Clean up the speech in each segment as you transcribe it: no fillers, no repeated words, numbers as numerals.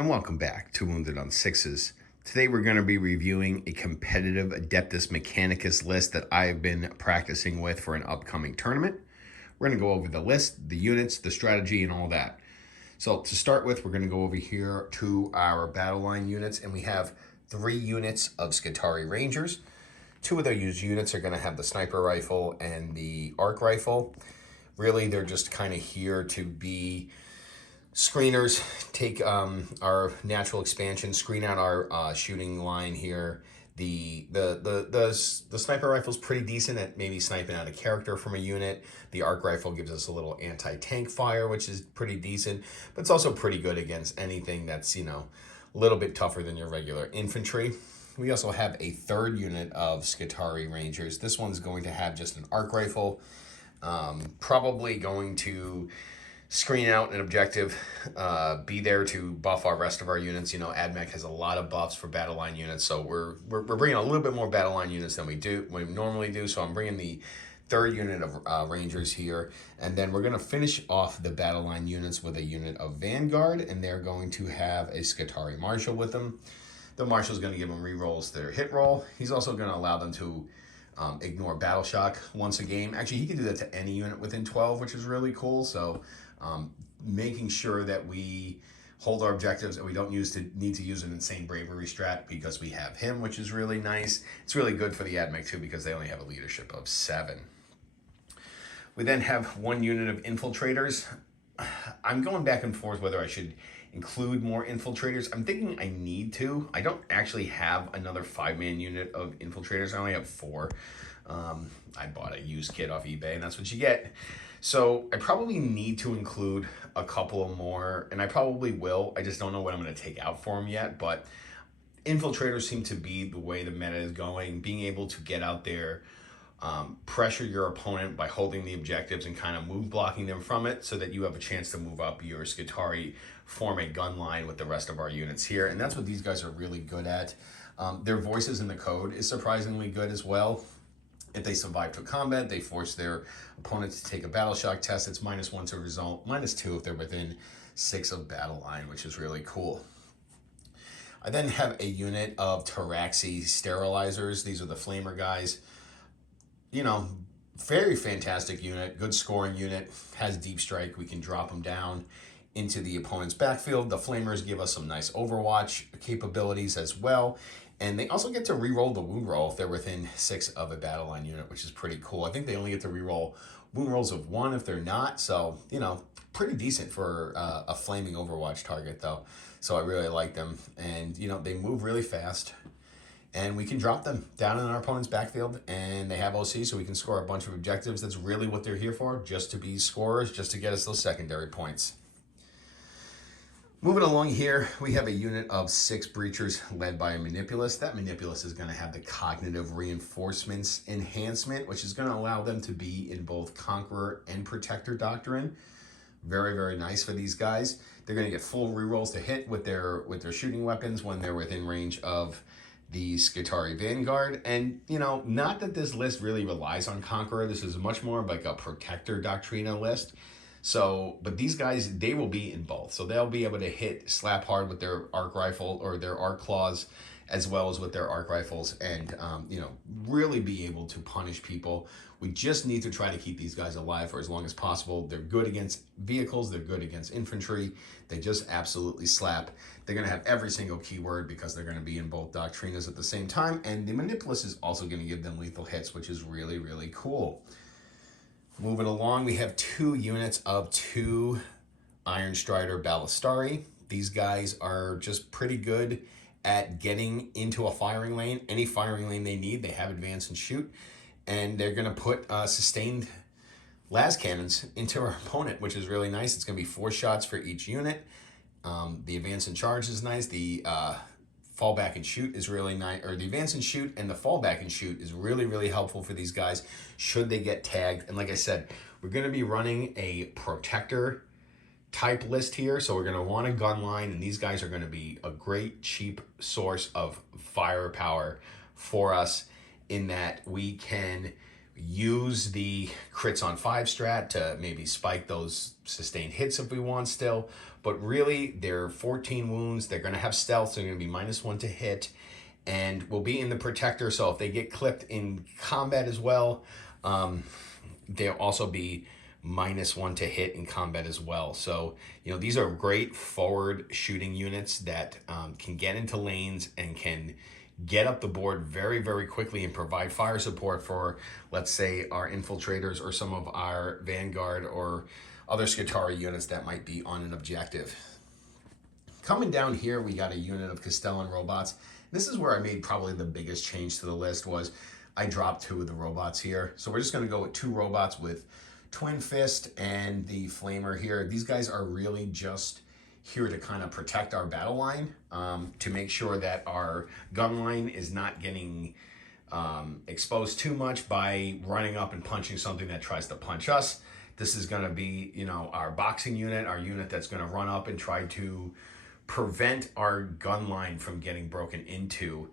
and welcome back to Wounded on Sixes. Today we're going to be reviewing a competitive Adeptus Mechanicus list that I've been practicing with for an upcoming tournament. We're going to go over the list, the units, the strategy, and all that. So to start with, we're going to go over here to our battle line units, and we have 3 units of Skitarii Rangers. 2 of those units are going to have the sniper rifle and the arc rifle. Really, they're just kind of here to be screeners, take our natural expansion, screen out our shooting line here. The sniper rifle is pretty decent at maybe sniping out a character from a unit. The arc rifle gives us a little anti-tank fire, which is pretty decent, but it's also pretty good against anything that's, you know, a little bit tougher than your regular infantry. We also have a 3rd unit of Skitarii Rangers. This one's going to have just an arc rifle, probably going to screen out an objective, be there to buff our rest of our units. You know, Ad Mech has a lot of buffs for battle line units, so we're bringing a little bit more battle line units than we normally do. So I'm bringing the 3rd unit of Rangers here, and then we're going to finish off the battle line units with a unit of Vanguard, and they're going to have a Skitarii Marshal with them. The Marshal's going to give them rerolls to their hit roll. He's also going to allow them to ignore Battle Shock once a game. Actually, he can do that to any unit within 12, which is really cool. So making sure that we hold our objectives and we don't need to use an insane bravery strat because we have him, which is really nice. It's really good for the Ad Mech too because they only have a leadership of 7. We then have 1 unit of Infiltrators. I'm going back and forth whether I should include more Infiltrators. I'm thinking I need to. I don't actually have another 5-man unit of Infiltrators. I only have 4. I bought a used kit off eBay, and that's what you get. So I probably need to include a couple more, and I probably will. I just don't know what I'm going to take out for them yet, but Infiltrators seem to be the way the meta is going. Being able to get out there, pressure your opponent by holding the objectives and kind of move blocking them from it so that you have a chance to move up your Skitarii, form a gun line with the rest of our units here. And that's what these guys are really good at. Their voices in the code is surprisingly good as well. If they survive to combat, they force their opponent to take a battle shock test. It's -1 to result, -2 if they're within 6 of battle line, which is really cool. I then have a unit of Skitarii Sterylizors. These are the flamer guys. You know, very fantastic unit, good scoring unit, has deep strike. We can drop them down into the opponent's backfield. The flamers give us some nice overwatch capabilities as well. And they also get to reroll the wound roll if they're within 6 of a battle line unit, which is pretty cool. I think they only get to reroll wound rolls of 1 if they're not. So, you know, pretty decent for a flaming overwatch target though. So I really like them. And, you know, they move really fast. And we can drop them down in our opponent's backfield, and they have OC, so we can score a bunch of objectives. That's really what they're here for, just to be scorers, just to get us those secondary points. Moving along here, we have a unit of 6 Breachers led by a Manipulus. That Manipulus is going to have the Cognitive Reinforcements Enhancement, which is going to allow them to be in both Conqueror and Protector Doctrine. Very, very nice for these guys. They're going to get full rerolls to hit with their shooting weapons when they're within range of the Skitarii Vanguard. And, you know, not that this list really relies on Conqueror. This is much more of like a Protector Doctrina list. So, but these guys, they will be in both. So they'll be able to hit slap hard with their arc rifle or their arc claws, as well as with their arc rifles, and, you know, really be able to punish people. We just need to try to keep these guys alive for as long as possible. They're good against vehicles. They're good against infantry. They just absolutely slap. They're going to have every single keyword because they're going to be in both Doctrinas at the same time. And the Manipulus is also going to give them lethal hits, which is really, really cool. Moving along, we have 2 units of 2 Ironstrider Ballistarii. These guys are just pretty good at getting into a firing lane. Any firing lane they need, they have advance and shoot. And they're going to put sustained las cannons into our opponent, which is really nice. It's going to be 4 shots for each unit. The advance and charge is nice. The fallback and shoot is really nice, or the advance and shoot and the fallback and shoot is really, really helpful for these guys should they get tagged. And like I said, we're going to be running a protector type list here, so we're going to want a gun line, and these guys are going to be a great cheap source of firepower for us in that we can use the crits on 5 strat to maybe spike those sustained hits if we want still. But really, they're 14 wounds. They're going to have stealth, so they're going to be -1 to hit. And will be in the protector, so if they get clipped in combat as well, they'll also be -1 to hit in combat as well. So, you know, these are great forward shooting units that can get into lanes and can get up the board very, very quickly and provide fire support for, let's say, our infiltrators or some of our Vanguard or other Skitarii units that might be on an objective. Coming down here, we got a unit of Kastelan Robots. This is where I made probably the biggest change to the list. Was I dropped 2 of the robots here. So we're just going to go with 2 robots with Twin Fist and the Flamer here. These guys are really just here to kind of protect our battle line, to make sure that our gun line is not getting exposed too much by running up and punching something that tries to punch us. This is going to be, you know, our boxing unit, our unit that's going to run up and try to prevent our gun line from getting broken into.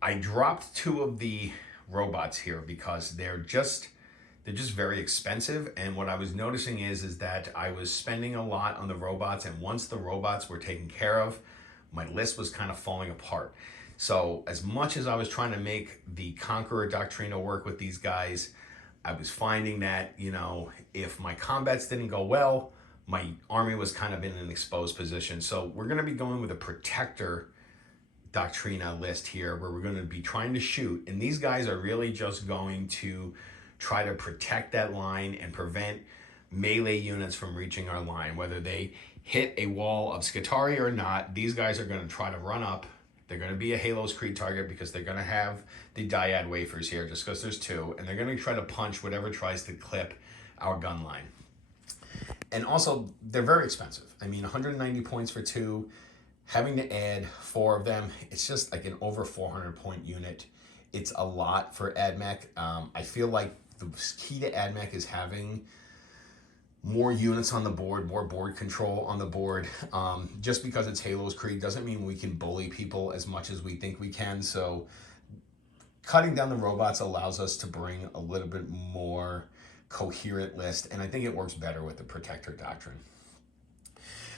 I dropped 2 of the robots here because they're just very expensive. And what I was noticing is that I was spending a lot on the robots, and once the robots were taken care of, my list was kind of falling apart. So as much as I was trying to make the Conqueror Doctrina work with these guys, I was finding that, you know, if my combats didn't go well, my army was kind of in an exposed position. So we're going to be going with a Protector Doctrina list here, where we're going to be trying to shoot. And these guys are really just going to try to protect that line and prevent melee units from reaching our line. Whether they hit a wall of Skitarii or not, these guys are going to try to run up. They're going to be a Haloscreed target because they're going to have the dyad wafers here, just because there's 2. And they're going to try to punch whatever tries to clip our gun line. And also, they're very expensive. I mean, 190 points for 2. Having to add 4 of them, it's just like an over 400 point unit. It's a lot for Ad Mech. I feel like the key to Ad Mech is having more units on the board, more board control on the board. Just because it's Haloscreed doesn't mean we can bully people as much as we think we can. So cutting down the robots allows us to bring a little bit more coherent list, and I think it works better with the Protector Doctrine.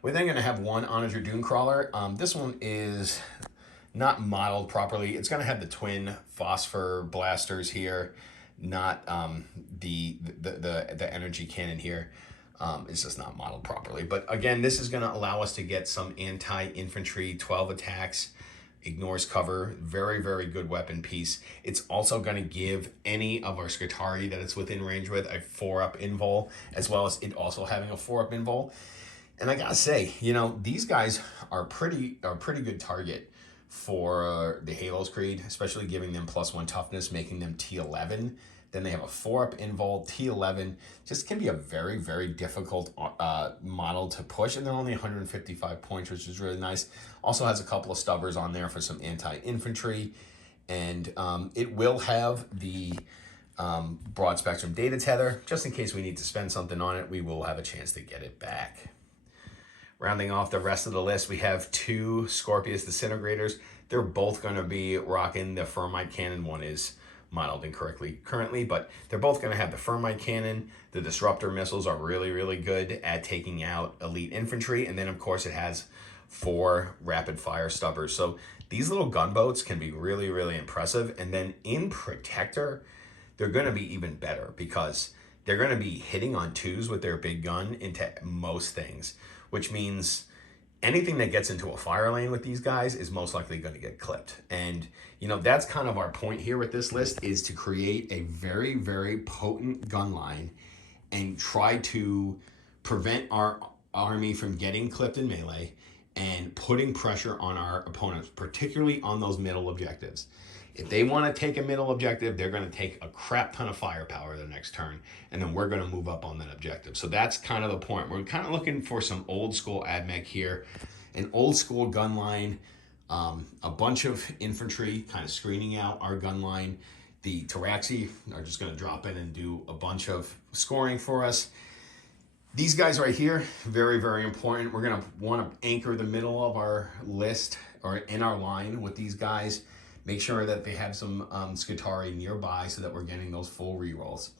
We're then going to have one Onager Dunecrawler. This one is not modeled properly. It's going to have the twin phosphor blasters here, not the energy cannon here. It's just not modeled properly. But again, this is going to allow us to get some anti-infantry 12 attacks, ignores cover, very, very good weapon piece. It's also going to give any of our Skitarii that it's within range with a 4-up invul, as well as it also having a 4-up invul. And I gotta say, you know, these guys are a pretty good target for the Haloscreed, especially giving them +1 toughness, making them T11. Then they have a 4-up invul, T11. Just can be a very, very difficult model to push, and they're only 155 points, which is really nice. Also has a couple of stubbers on there for some anti-infantry, and it will have the broad spectrum data tether. Just in case we need to spend something on it, we will have a chance to get it back. Rounding off the rest of the list, we have 2 Scorpius Disintegrators. They're both going to be rocking the Thermite Cannon. One is modeled incorrectly currently, but they're both going to have the Thermite Cannon. The Disruptor missiles are really, really good at taking out elite infantry. And then, of course, it has 4 rapid fire stubbers. So these little gunboats can be really, really impressive. And then in Protector, they're going to be even better because they're going to be hitting on 2s with their big gun into most things, which means anything that gets into a fire lane with these guys is most likely going to get clipped. And, you know, that's kind of our point here with this list, is to create a very, very potent gun line and try to prevent our army from getting clipped in melee and putting pressure on our opponents, particularly on those middle objectives. If they want to take a middle objective, they're going to take a crap ton of firepower the next turn, and then we're going to move up on that objective. So that's kind of the point. We're kind of looking for some old school Ad Mech here, an old school gun line, a bunch of infantry kind of screening out our gun line. The Taraxi are just going to drop in and do a bunch of scoring for us. These guys right here, very, very important. We're going to want to anchor the middle of our list or in our line with these guys, Make sure that they have some Skitarii nearby so that we're getting those full rerolls.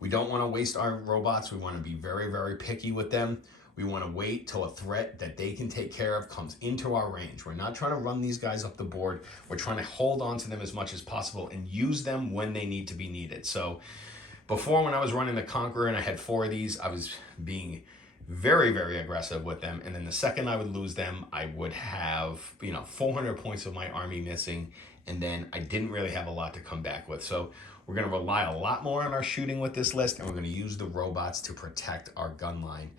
We don't want to waste our robots. We want to be very, very picky with them. We want to wait till a threat that they can take care of comes into our range. We're not trying to run these guys up the board. We're trying to hold on to them as much as possible and use them when they need to be needed. So before, when I was running the Conqueror and I had 4 of these, I was being very, very aggressive with them. And then the second I would lose them, I would have, 400 points of my army missing. And then I didn't really have a lot to come back with. So we're going to rely a lot more on our shooting with this list, and we're going to use the robots to protect our gun line.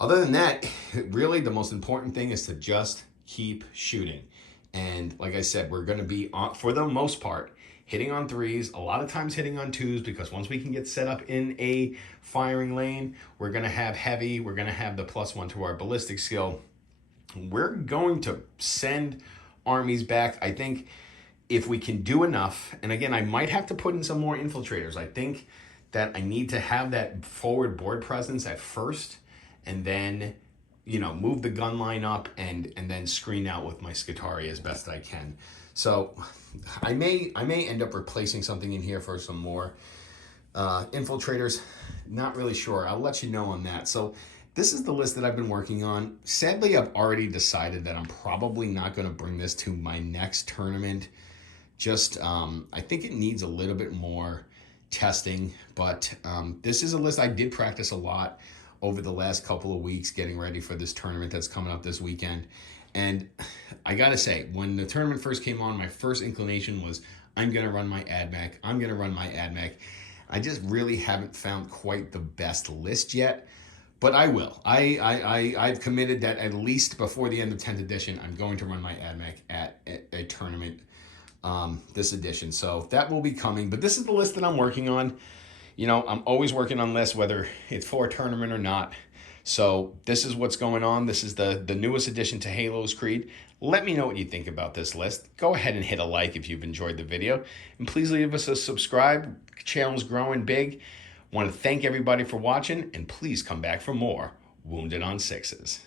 Other than that, really the most important thing is to just keep shooting. And like I said, we're going to be, for the most part, hitting on 3s, a lot of times hitting on 2s, because once we can get set up in a firing lane, we're going to have heavy, we're going to have the +1 to our ballistic skill. We're going to send armies back. I think if we can do enough, and again, I might have to put in some more infiltrators. I think that I need to have that forward board presence at first, and then, move the gun line up and then screen out with my Skitarii as best I can. So I may end up replacing something in here for some more infiltrators. Not really sure. I'll let you know on that. So this is the list that I've been working on. Sadly, I've already decided that I'm probably not going to bring this to my next tournament. I think it needs a little bit more testing, but this is a list I did practice a lot over the last couple of weeks getting ready for this tournament that's coming up this weekend. And I gotta say, when the tournament first came on, my first inclination was, I'm gonna run my Ad Mech. I'm gonna run my Ad Mech. I just really haven't found quite the best list yet, but I will. I've committed that at least before the end of 10th edition, I'm going to run my Ad Mech at a tournament this edition. So that will be coming, but this is the list that I'm working on. I'm always working on lists, whether it's for a tournament or not. So this is what's going on. This is the newest addition to Haloscreed. Let me know what you think about this list. Go ahead and hit a like if you've enjoyed the video. And please leave us a subscribe. The channel's growing big. Want to thank everybody for watching, and please come back for more Wounded on Sixes.